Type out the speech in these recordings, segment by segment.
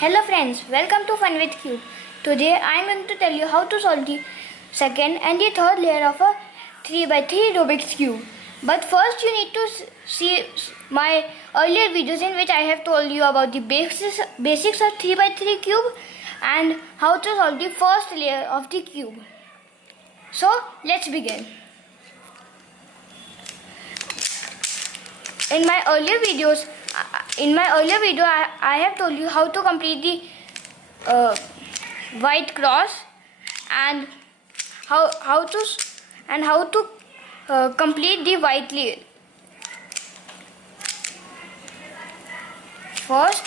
Hello friends, welcome to Fun with Cube. Today I am going to tell you how to solve the second and the third layer of a 3x3 Rubik's Cube. But first you need to see my earlier videos in which I have told you about the basics of 3x3 cube and how to solve the first layer of the cube. So let's begin. In my earlier video, I have told you how to complete the white cross and how to complete the white layer. First,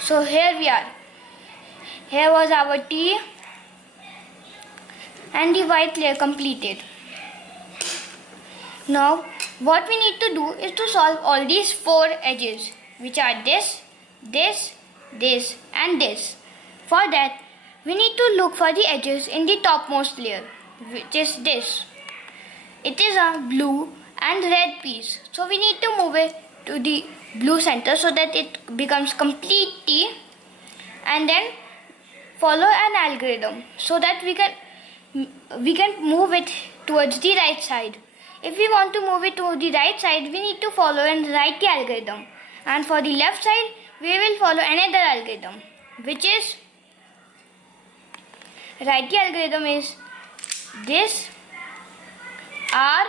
so here we are. Here was our T and the white layer completed. Now what we need to do is to solve all these four edges, which are this, this, this and this. For that we need to look for the edges in the topmost layer, which is this. It is a blue and red piece, so we need to move it to the blue center so that it becomes complete T, and then follow an algorithm so that we can move it towards the right side. If we want to move it to the right side, we need to follow and write the algorithm. And for the left side, we will follow another algorithm, which is, write the algorithm is this R,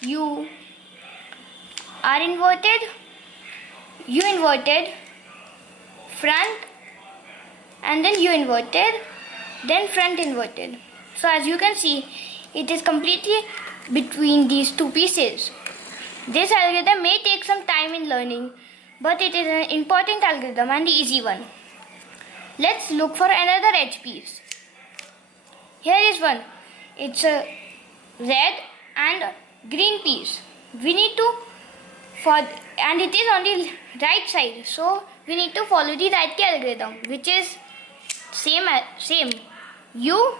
U, R inverted, U inverted, front, and then U inverted, then front inverted. So as you can see, it is completely between these two pieces. This algorithm may take some time in learning, but it is an important algorithm and the easy one. Let's look for another edge piece. Here is one. It's a red and green piece. We need to and it is on the right side, so we need to follow the right algorithm, which is same U,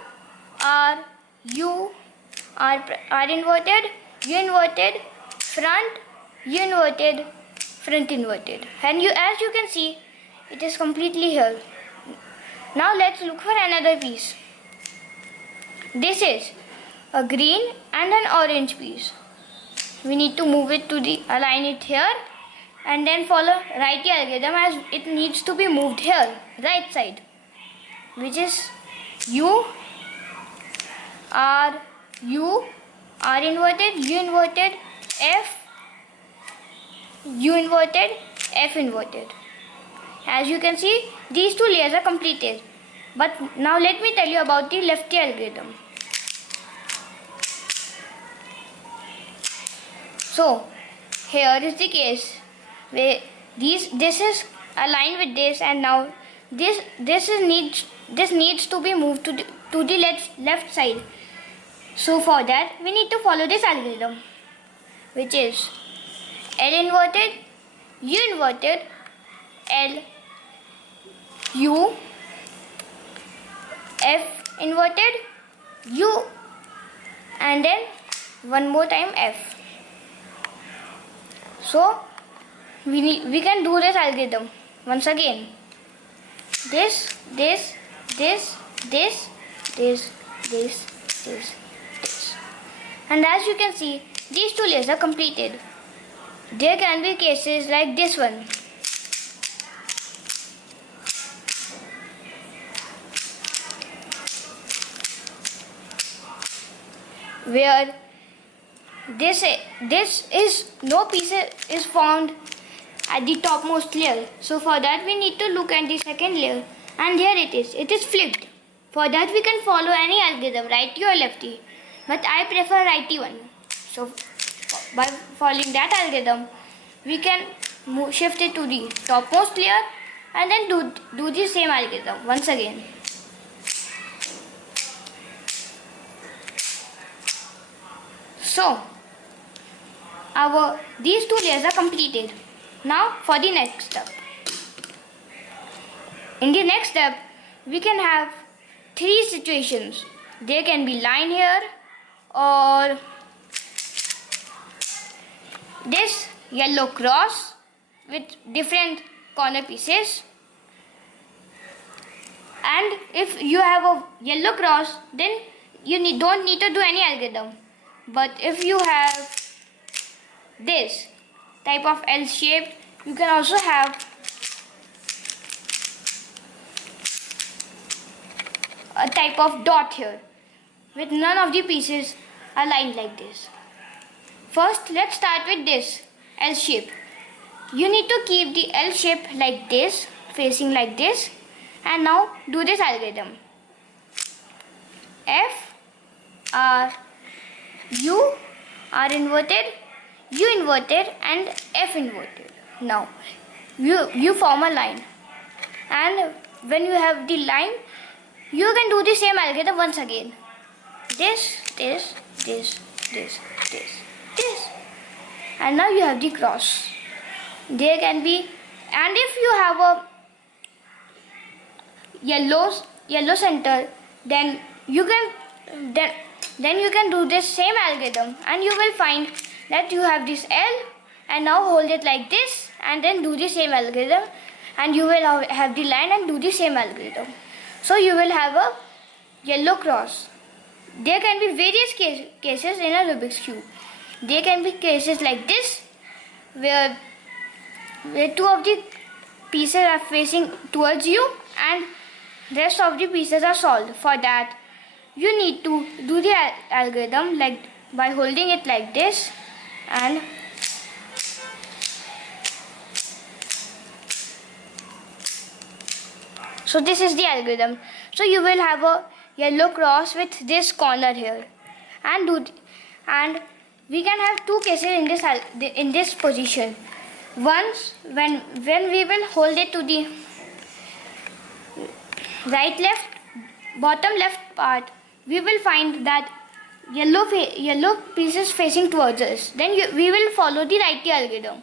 R, U, R inverted, U inverted, front, U inverted, front inverted. And as you can see, it is completely here. Now let's look for another piece. This is a green and an orange piece. We need to move it to align it here and then follow right algorithm as it needs to be moved here, right side, which is U, R, U, R inverted, U inverted, F, U inverted, F inverted. As you can see, these two layers are completed. But now let me tell you about the lefty algorithm. So here is the case where this is aligned with this, and now this needs to be moved to the left side. So for that we need to follow this algorithm, which is L inverted, U inverted, L, U, F inverted, U, and then one more time F. So we can do this algorithm once again. This, this, this, this, this, this, this. And as you can see, these two layers are completed. There can be cases like this one, where this is no piece is found at the topmost layer. So for that we need to look at the second layer, and here it is flipped. For that we can follow any algorithm, righty or lefty, but I prefer righty one. So by following that algorithm, we can shift it to the topmost layer and then do the same algorithm once again. So these two layers are completed. Now for the next step. In the next step, we can have three situations. There can be line here, or this yellow cross with different corner pieces. And if you have a yellow cross, then you don't need to do any algorithm. But if you have this type of L shape, you can also have a type of dot here with none of the pieces aligned like this. First, let's start with this L shape. You need to keep the L shape like this, facing like this, and now do this algorithm. F, R, U, R inverted, U inverted, and F inverted. Now, you form a line, and when you have the line, you can do the same algorithm once again. This, and now you have the cross. There can be, and if you have a yellow center, then you can do this same algorithm, and you will find that you have this L, and now hold it like this, and then do the same algorithm, and you will have the line and do the same algorithm. So you will have a yellow cross. There can be various cases in a Rubik's cube. There can be cases like this, where two of the pieces are facing towards you and rest of the pieces are solved. For that, you need to do the algorithm like by holding it like this, and so this is the algorithm. So you will have a yellow cross with this corner here, and we can have two cases in this position. Once when we will hold it to the bottom left part, we will find that yellow pieces facing towards us. Then we will follow the righty algorithm.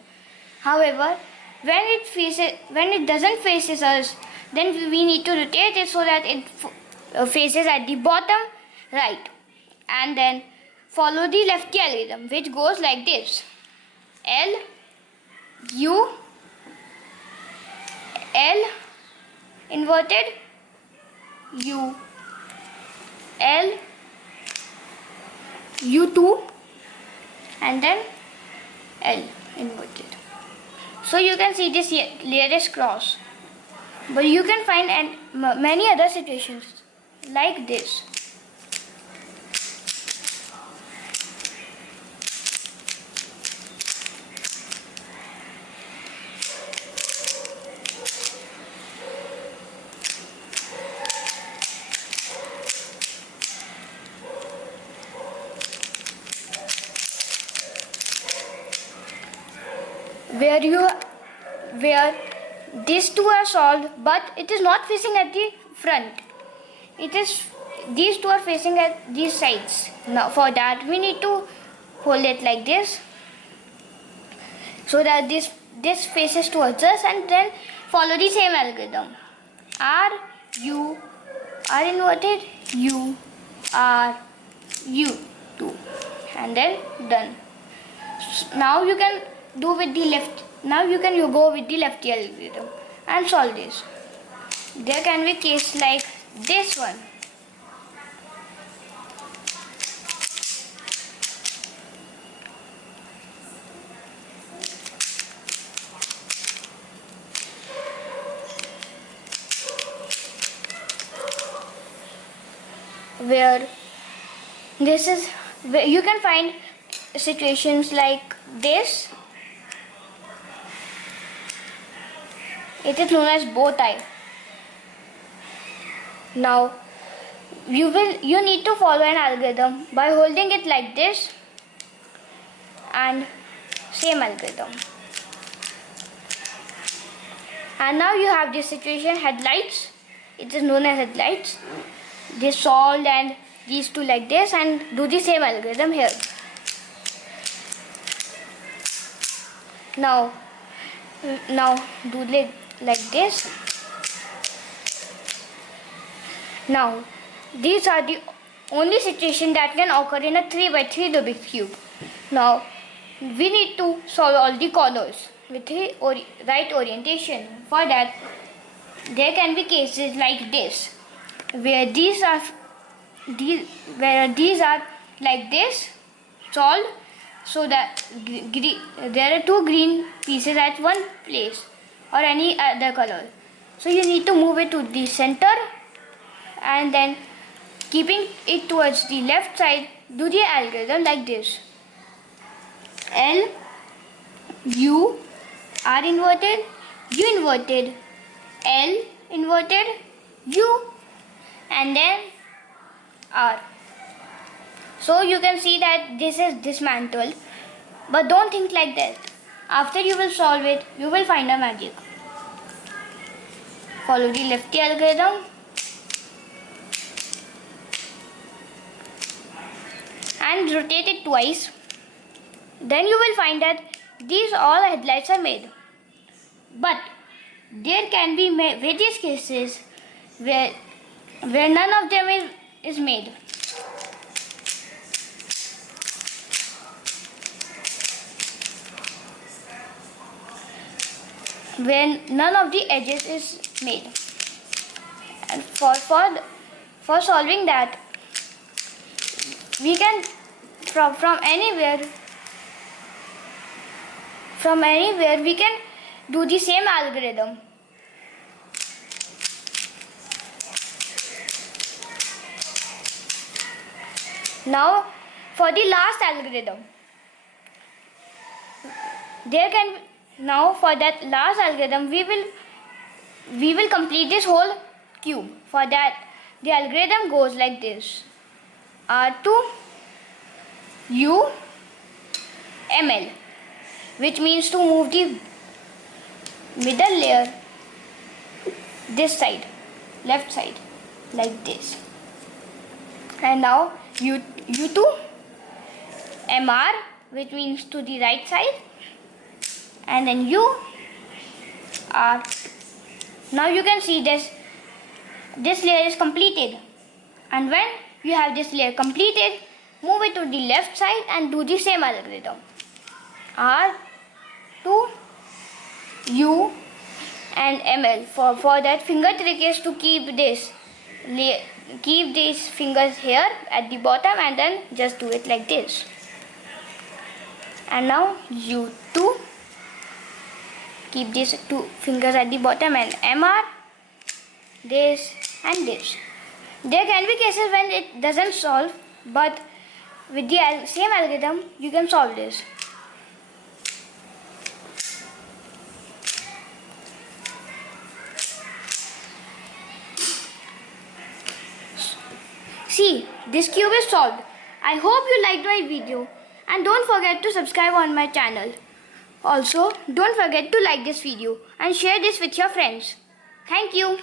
However, when it doesn't faces us, then we need to rotate it so that it faces at the bottom right, and then follow the lefty algorithm, which goes like this: L, U, L inverted, U, L, U2, and then L inverted. So you can see this layer is cross, but you can find many other situations like this. Where these two are solved, but it is not facing at the front. These two are facing at these sides. Now for that, we need to hold it like this, so that this faces towards us, and then follow the same algorithm: R, U, R inverted, U, R, U2, and then done. Now you can do with the left. Now you can go with the lefty algorithm and solve this. There can be case like this one. Where you can find situations like this. It is known as bow tie. Now you need to follow an algorithm by holding it like this, and same algorithm. And now you have this situation, headlights. It is known as headlights. This solved, and these two like this, and do the same algorithm here. Now do like this. Now these are the only situation that can occur in a 3x3 Rubik's cube. Now we need to solve all the corners with the right orientation. For that, there can be cases like this, where these are like this solved, so that there are two green pieces at one place or any other color. So you need to move it to the center, and then keeping it towards the left side, do the algorithm like this: L, U, R inverted, U inverted, L inverted, U, and then R. So you can see that this is dismantled, but don't think like that. After you will solve it, you will find a magic. Follow the lefty algorithm and rotate it twice. Then you will find that these all headlights are made. But there can be various cases where none of them is made. When none of the edges is made. And for solving that, we can from anywhere we can do the same algorithm. Now for the last algorithm, for that last algorithm we will complete this whole cube. For that, the algorithm goes like this: R2 U ML, which means to move the middle layer this side, left side, like this. And now U2 MR, which means to the right side, and then U R. Now you can see this layer is completed, and when you have this layer completed, move it to the left side and do the same algorithm: R2 U and ML. For that, finger trick is to keep these fingers here at the bottom, and then just do it like this. And now U2, keep these two fingers at the bottom, and MR, this and this. There can be cases when it doesn't solve, but with the same algorithm you can solve this. See, this cube is solved. I hope you liked my video, and don't forget to subscribe on my channel. Also, don't forget to like this video and share this with your friends. Thank you.